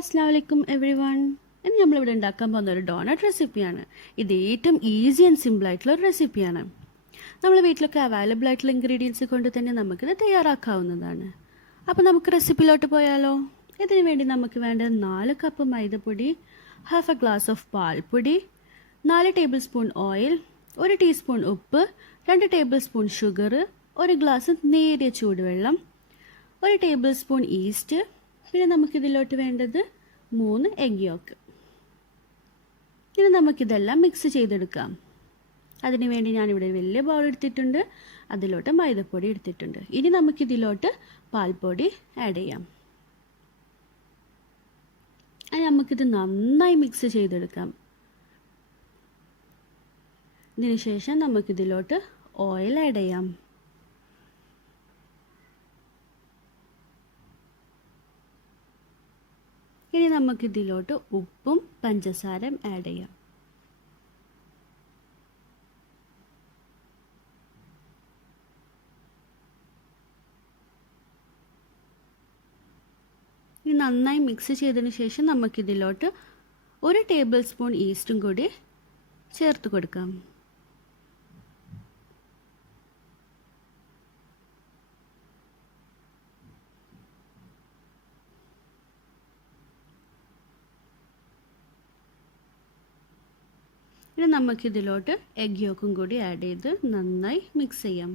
Hi അസ്സലാമു അലൈക്കും everyone. ഇന്ന് നമ്മളിവിടെ ഉണ്ടാക്കാൻ പോകുന്ന ഒരു ഡോണറ്റ് റെസിപ്പിയാണ്. ഇത് ഏറ്റവും ഈസി ആൻഡ് സിമ്പിൾ ആയിട്ടുള്ള ഒരു റെസിപ്പിയാണ്. നമ്മൾ വീട്ടിലൊക്കെ അവൈലബിൾ ആയിട്ടുള്ള ഇൻഗ്രീഡിയൻസ് കൊണ്ട് തന്നെ നമുക്കിത് തയ്യാറാക്കാവുന്നതാണ്. അപ്പോൾ നമുക്ക് റെസിപ്പിയിലോട്ട് പോയാലോ? ഇതിനു വേണ്ടി നമുക്ക് വേണ്ടത് 4 കപ്പ് മൈദപ്പൊടി, ഹാഫ് എ ഗ്ലാസ് ഓഫ് പാൽപ്പൊടി, 4 ടേബിൾ സ്പൂൺ ഓയിൽ, 1 ടീസ്പൂൺ ഉപ്പ്, 2 ടേബിൾ സ്പൂൺ ഷുഗർ, 1 ഗ്ലാസ് നേരിയ ചൂടുവെള്ളം, 1 ടേബിൾ സ്പൂൺ ഈസ്റ്റ്, പിന്നെ നമുക്കിതിലോട്ട് വേണ്ടത് 3 എഗ് യോക്ക്. ഇനി നമുക്കിതെല്ലാം മിക്സ് ചെയ്തെടുക്കാം. അതിനുവേണ്ടി ഞാനിവിടെ വലിയ ബൗൾ എടുത്തിട്ടുണ്ട്, അതിലോട്ട് മൈദപ്പൊടി എടുത്തിട്ടുണ്ട്. ഇനി നമുക്കിതിലോട്ട് പാൽപ്പൊടി ആഡ് ചെയ്യാം. ഇനി നമുക്കിത് നന്നായി മിക്സ് ചെയ്തെടുക്കാം. ഇതിന് ശേഷം നമുക്കിതിലോട്ട് ഓയിൽ ആഡ് ചെയ്യാം. ഇനി നമുക്കിതിലോട്ട് ഉപ്പും പഞ്ചസാരയും ആഡ് ചെയ്യാം. ഇനി നന്നായി മിക്സ് ചെയ്തതിന് ശേഷം നമുക്കിതിലോട്ട് 1 ടേബിൾ സ്പൂൺ ഈസ്റ്റും കൂടി ചേർത്ത് കൊടുക്കാം. ഇനി നമുക്കിതിലോട്ട് എഗ് യോക്കും കൂടി ആഡ് ചെയ്ത് നന്നായി മിക്സ് ചെയ്യാം.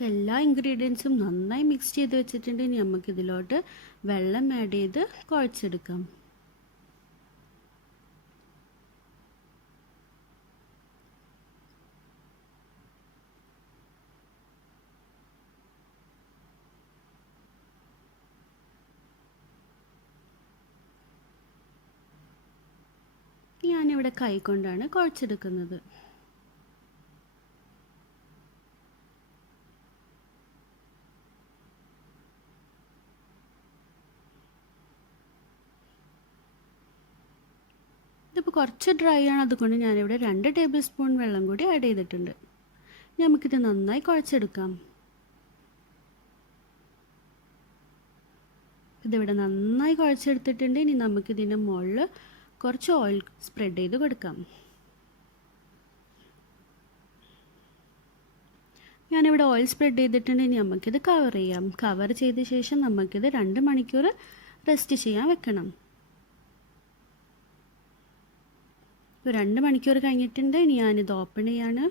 എല്ലാ ഇൻഗ്രീഡിയൻസും നന്നായി മിക്സ് ചെയ്ത് വെച്ചിട്ടുണ്ട്. ഇനി നമുക്കിതിലോട്ട് വെള്ളം ആഡ് ചെയ്ത് കുഴച്ചെടുക്കാം. ഞാനിവിടെ കൈ കൊണ്ടാണ് കുഴച്ചെടുക്കുന്നത്. ഇതിപ്പോൾ കുറച്ച് ഡ്രൈ ആണ്, അതുകൊണ്ട് ഞാനിവിടെ 2 ടേബിൾ സ്പൂൺ വെള്ളം കൂടി ആഡ് ചെയ്തിട്ടുണ്ട്. നമുക്കിത് നന്നായി കുഴച്ചെടുക്കാം. ഇതിവിടെ നന്നായി കുഴച്ചെടുത്തിട്ടുണ്ട്. ഇനി നമുക്കിതിൻ്റെ മുകളിൽ കുറച്ച് ഓയിൽ സ്പ്രെഡ് ചെയ്ത് കൊടുക്കാം. ഞാനിവിടെ ഓയിൽ സ്പ്രെഡ് ചെയ്തിട്ടുണ്ട്. ഇനി നമുക്കിത് കവർ ചെയ്യാം. കവർ ചെയ്ത ശേഷം നമുക്കിത് 2 മണിക്കൂർ റെസ്റ്റ് ചെയ്യാൻ വെക്കണം. ഇപ്പോൾ 2 മണിക്കൂർ കഴിഞ്ഞിട്ടുണ്ട്. ഇനി ഞാനിത് ഓപ്പൺ ചെയ്യാണ്.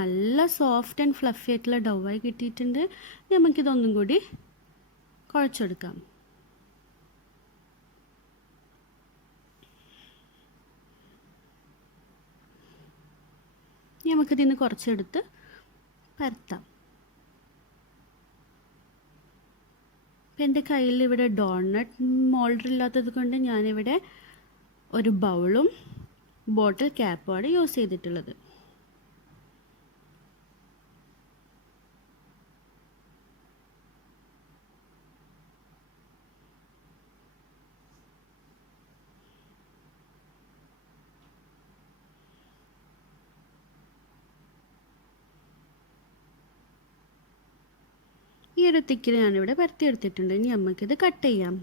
നല്ല സോഫ്റ്റ് ആൻഡ് ഫ്ലഫി ആയിട്ടുള്ള ഡൗവായി കിട്ടിയിട്ടുണ്ട്. നമുക്കിതൊന്നും കൂടി കുഴച്ചെടുക്കാം. നമുക്കിതിന് കുറച്ചെടുത്ത് പരത്താം. ഇപ്പം എൻ്റെ കയ്യിൽ ഇവിടെ ഡോണറ്റ് മോൾഡർ ഇല്ലാത്തത് കൊണ്ട് ഞാനിവിടെ ഒരു ബൗളും ബോട്ടിൽ ക്യാപ്പുമാണ് യൂസ് ചെയ്തിട്ടുള്ളത്. ഈ ഒരു തിക്കിൽ ഞാനിവിടെ പരത്തിയെടുത്തിട്ടുണ്ട്. ഇനി നമുക്കിത് കട്ട് ചെയ്യാം.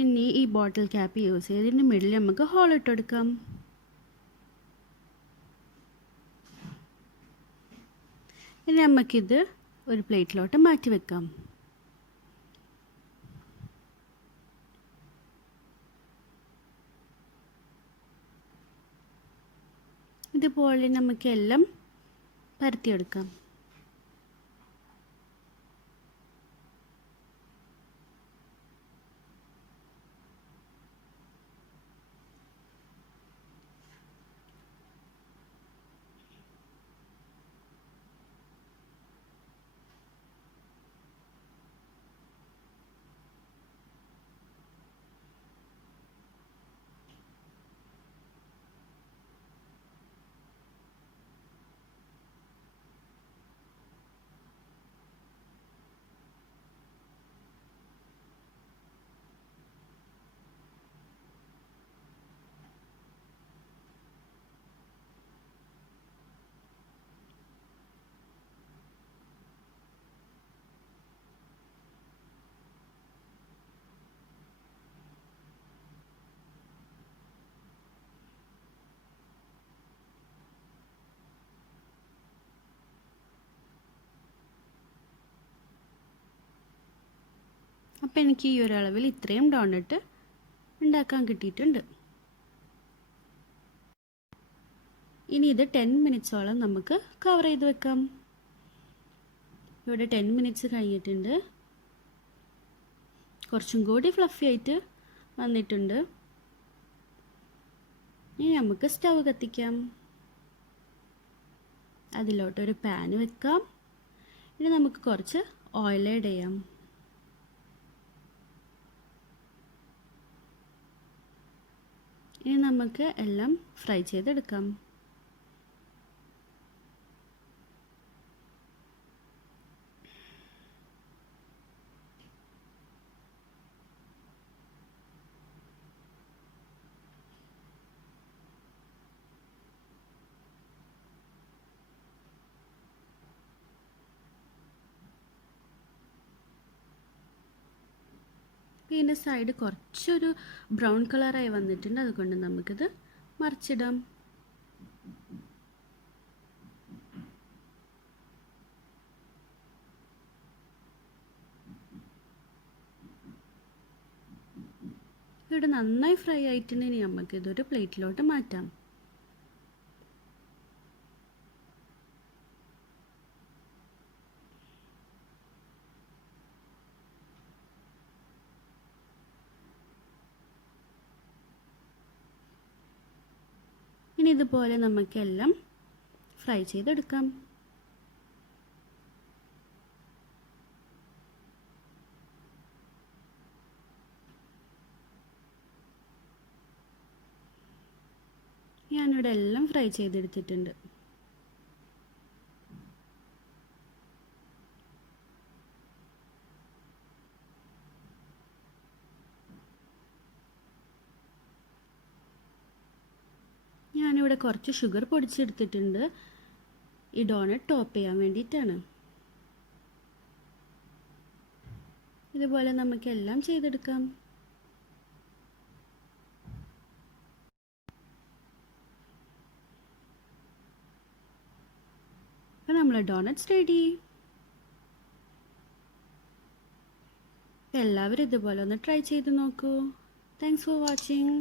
ഇനി ഈ ബോട്ടിൽ ക്യാപ്പ് യൂസ് ചെയ്ത് ഇതിൻ്റെ മിഡിൽ നമുക്ക് ഹോൾ ഇട്ടെടുക്കാം. ഇനി നമുക്കിത് ഒരു പ്ലേറ്റിലോട്ട് മാറ്റി വെക്കാം. ഇതുപോലെ നമുക്കെല്ലാം പരത്തിയെടുക്കാം. അപ്പോൾ എനിക്ക് ഈ ഒരു അളവിൽ ഇത്രയും ഡോണറ്റ് ഉണ്ടാക്കാൻ കിട്ടിയിട്ടുണ്ട്. ഇനി ഇത് 10 മിനിറ്റ്സോളം നമുക്ക് കവർ ചെയ്ത് വെക്കാം. ഇവിടെ 10 മിനിറ്റ്സ് കഴിഞ്ഞിട്ടുണ്ട്. കുറച്ചും കൂടി ഫ്ലഫി ആയിട്ട് വന്നിട്ടുണ്ട്. ഇനി നമുക്ക് സ്റ്റൗ കത്തിക്കാം. അതിലോട്ടൊരു പാൻ വെക്കാം. ഇനി നമുക്ക് കുറച്ച് ഓയിൽ ആഡ് ചെയ്യാം. ഇനി നമുക്ക് എല്ലാം ഫ്രൈ ചെയ്തെടുക്കാം. ഇതിൻ്റെ സൈഡ് കുറച്ചൊരു ബ്രൗൺ കളറായി വന്നിട്ടുണ്ട്. അതുകൊണ്ട് നമുക്കിത് മറിച്ചിടാം. ഇവിടെ നന്നായി ഫ്രൈ ആയിട്ടുണ്ടെങ്കിൽ നമുക്കിതൊരു പ്ലേറ്റിലോട്ട് മാറ്റാം. ഇനി ഇതുപോലെ നമുക്കെല്ലാം ഫ്രൈ ചെയ്തെടുക്കാം. ഞാനിവിടെ എല്ലാം ഫ്രൈ ചെയ്തെടുത്തിട്ടുണ്ട്. ഞാനിവിടെ കുറച്ച് ഷുഗർ പൊടിച്ചെടുത്തിട്ടുണ്ട്. ഈ ഡോണറ്റ് ടോപ്പ് ചെയ്യാൻ വേണ്ടിയിട്ടാണ്. ഇതുപോലെ നമുക്കെല്ലാം ചെയ്തെടുക്കാം. അപ്പോൾ നമ്മളെ ഡോണറ്റ്സ് റെഡി. എല്ലാവരും ഇതുപോലെ ഒന്ന് ട്രൈ ചെയ്ത് നോക്കൂ. Thanks for watching.